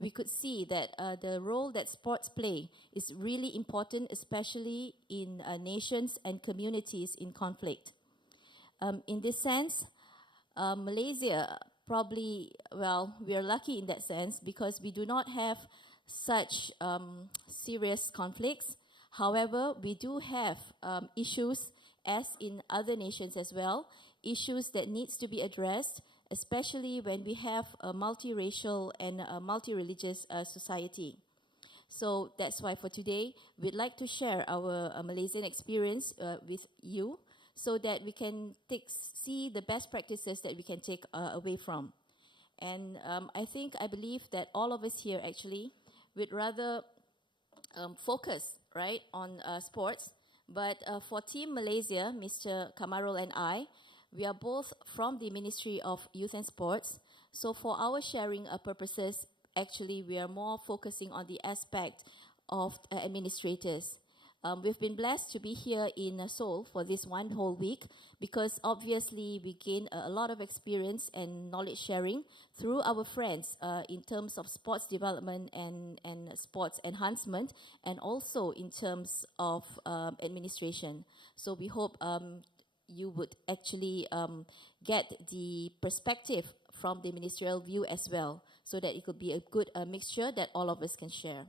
we could see that the role that sports play is really important, especially in nations and communities in conflict. In this sense, Malaysia probably, well, we are lucky in that sense because we do not have such serious conflicts. However, we do have issues, as in other nations as well, issues that needs to be addressed, especially when we have a multiracial and a multi-religious society. So that's why for today, we'd like to share our Malaysian experience with you so that we can see the best practices that we can take away from. And I believe that all of us here actually would rather focus, right, on sports. But for Team Malaysia, Mr. Kamarul and I, we are both from the Ministry of Youth and Sports. So for our sharing purposes, actually we are more focusing on the aspect of administrators. We've been blessed to be here in Seoul for this one whole week because obviously we gain a lot of experience and knowledge sharing through our friends in terms of sports development and sports enhancement, and also in terms of administration. So we hope you would actually get the perspective from the ministerial view as well, so that it could be a good mixture that all of us can share.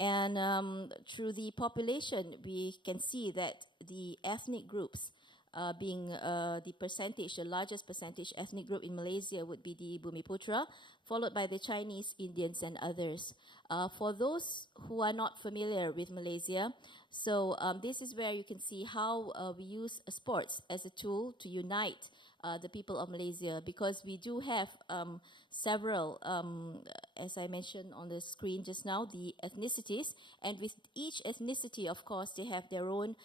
And through the population, we can see that the ethnic groups being the largest percentage ethnic group in Malaysia would be the Bumiputra, followed by the Chinese, Indians, and others. For those who are not familiar with Malaysia, so this is where you can see how we use sports as a tool to unite the people of Malaysia, because we do have several, as I mentioned on the screen just now, the ethnicities, and with each ethnicity, of course, they have their own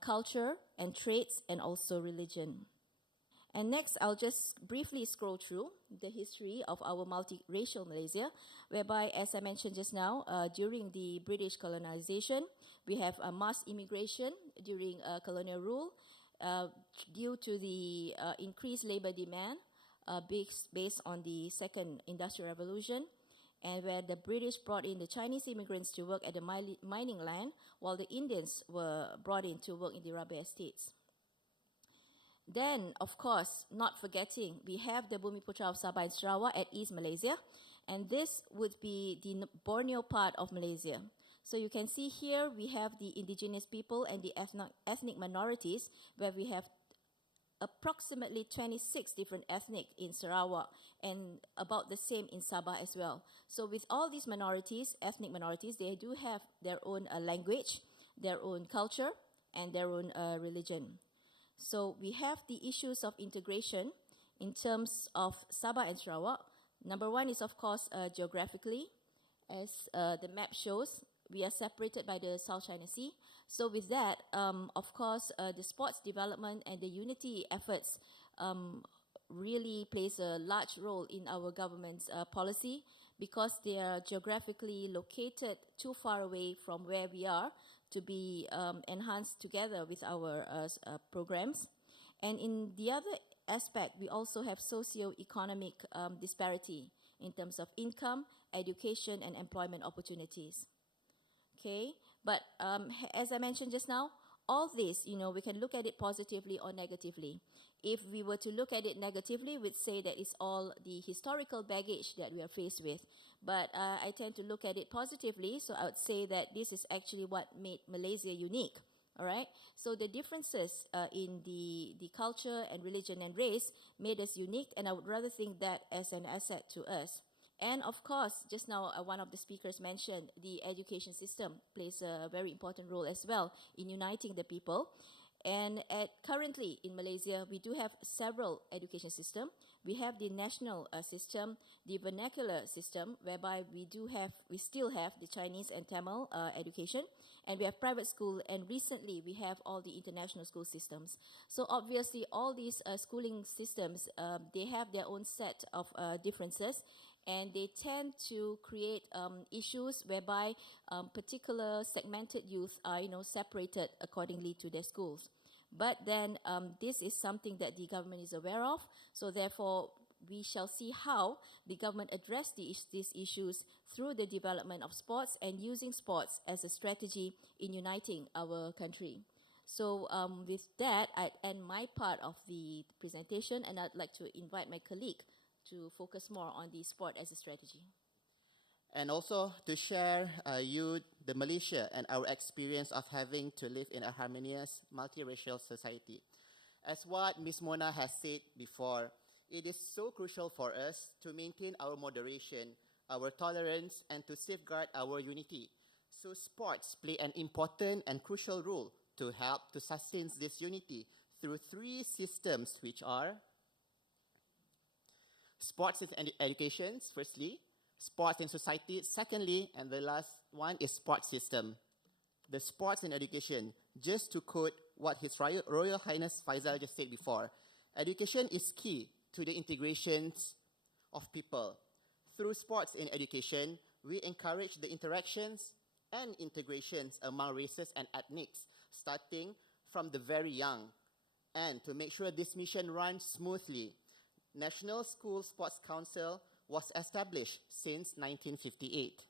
culture and traits and also religion. And next, I'll just briefly scroll through the history of our multiracial Malaysia, whereby, as I mentioned just now, during the British colonization, we have a mass immigration during colonial rule due to the increased labor demand based on the Second Industrial Revolution, and where the British brought in the Chinese immigrants to work at the mining land, while the Indians were brought in to work in the rubber estates. Then, of course, not forgetting, we have the Bumiputra of Sabah and Sarawak at East Malaysia, and this would be the Borneo part of Malaysia. So you can see here we have the indigenous people and the ethnic minorities, where we have approximately 26 different ethnic in Sarawak and about the same in Sabah as well. So with all these minorities, ethnic minorities, they do have their own language, their own culture, and their own religion. So we have the issues of integration in terms of Sabah and Sarawak. Number one is, of course, geographically. As the map shows, we are separated by the South China Sea. So with that, of course, the sports development and the unity efforts really plays a large role in our government's policy, because they are geographically located too far away from where we are to be enhanced together with our programs. And in the other aspect, we also have socio-economic disparity in terms of income, education, and employment opportunities. Okay, but as I mentioned just now, all this, we can look at it positively or negatively. If we were to look at it negatively, we'd say that it's all the historical baggage that we are faced with. But I tend to look at it positively, so I would say that this is actually what made Malaysia unique. All right, so the differences in the culture and religion and race made us unique, and I would rather think that as an asset to us. And of course, just now one of the speakers mentioned the education system plays a very important role as well in uniting the people. And currently in Malaysia, we do have several education systems. We have the national system, the vernacular system, whereby we still have the Chinese and Tamil education, and we have private school, and recently we have all the international school systems. So obviously all these schooling systems, they have their own set of differences, and they tend to create issues whereby particular segmented youth are separated accordingly to their schools. But then this is something that the government is aware of, so therefore we shall see how the government addressed these issues through the development of sports and using sports as a strategy in uniting our country. So with that, I'd end my part of the presentation, and I'd like to invite my colleague to focus more on the sport as a strategy. And also to share you the Malaysia and our experience of having to live in a harmonious multiracial society. As what Ms. Mona has said before, it is so crucial for us to maintain our moderation, our tolerance, and to safeguard our unity. So sports play an important and crucial role to help to sustain this unity through three systems, which are sports and education, firstly, sports and society, secondly, and the last one is sports system. The sports and education, just to quote what His Royal Highness Faisal just said before, education is key to the integrations of people. Through sports and education, we encourage the interactions and integrations among races and ethnics, starting from the very young. And to make sure this mission runs smoothly, National School Sports Council was established since 1958.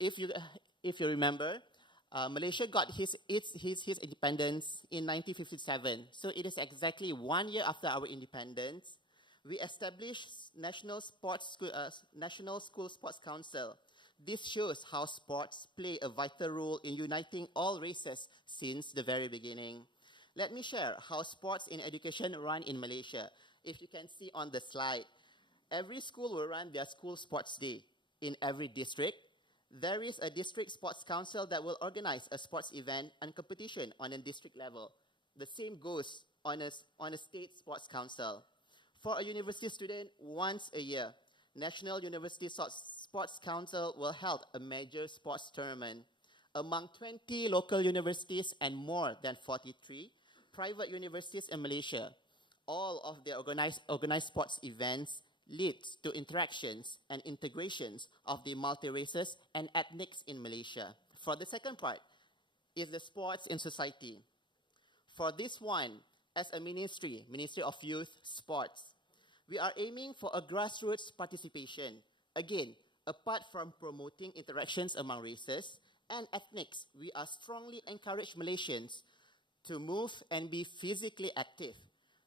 If you remember, Malaysia got his independence in 1957. So it is exactly 1 year after our independence. We established National School Sports Council. This shows how sports play a vital role in uniting all races since the very beginning. Let me share how sports in education run in Malaysia. If you can see on the slide, every school will run their school sports day. In every district, there is a district sports council that will organize a sports event and competition on a district level. The same goes on a state sports council. For a university student, once a year, National University Sports Council will hold a major sports tournament. Among 20 local universities and more than 43 private universities in Malaysia, all of their organized sports events leads to interactions and integrations of the multi-races and ethnics in Malaysia. For the second part is the sports in society. For this one, as a Ministry of Youth, Sports, we are aiming for a grassroots participation. Again, apart from promoting interactions among races and ethnics, we are strongly encourage Malaysians to move and be physically active.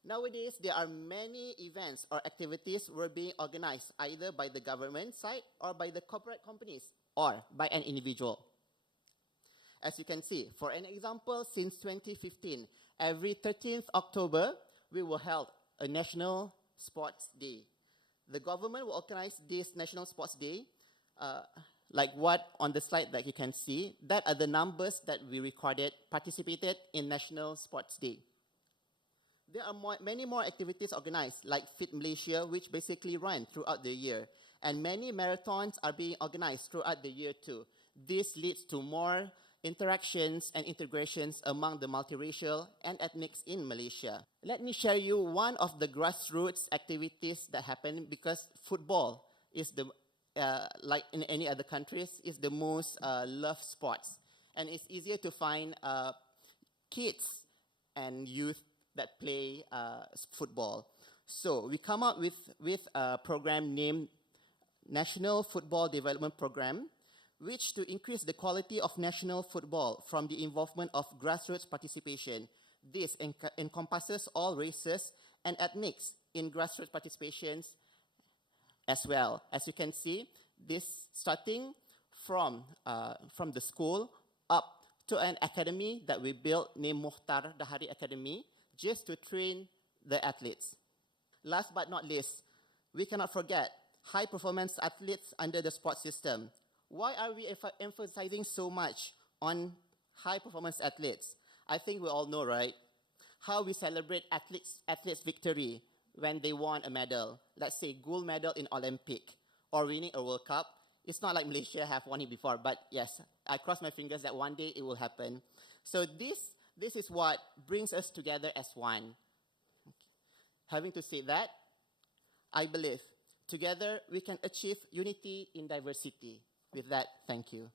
Nowadays, there are many events or activities were being organized either by the government side or by the corporate companies or by an individual. As you can see, for an example, since 2015, every 13th October, we will hold a National Sports Day. The government will organize this National Sports Day, like what on the slide that you can see. That are the numbers that we recorded, participated in National Sports Day. There are many more activities organized, like Fit Malaysia, which basically run throughout the year. And many marathons are being organized throughout the year too. This leads to more interactions and integrations among the multiracial and ethnics in Malaysia. Let me share you one of the grassroots activities that happen, because football is the, like in any other countries, is the most loved sports. And it's easier to find kids and youth that play football. So we come up with a program named National Football Development Program, which to increase the quality of national football from the involvement of grassroots participation. This encompasses all races and ethnics in grassroots participations as well. As you can see, this starting from the school up to an academy that we built named Mukhtar Dahari Academy, just to train the athletes. Last but not least, we cannot forget high-performance athletes under the sports system. Why are we emphasizing so much on high-performance athletes? I think we all know, right? How we celebrate athletes' victory when they won a medal. Let's say gold medal in Olympic or winning a World Cup. It's not like Malaysia have won it before, but yes, I cross my fingers that one day it will happen. So this is what brings us together as one. Okay. Having to say that, I believe together we can achieve unity in diversity. With that, thank you.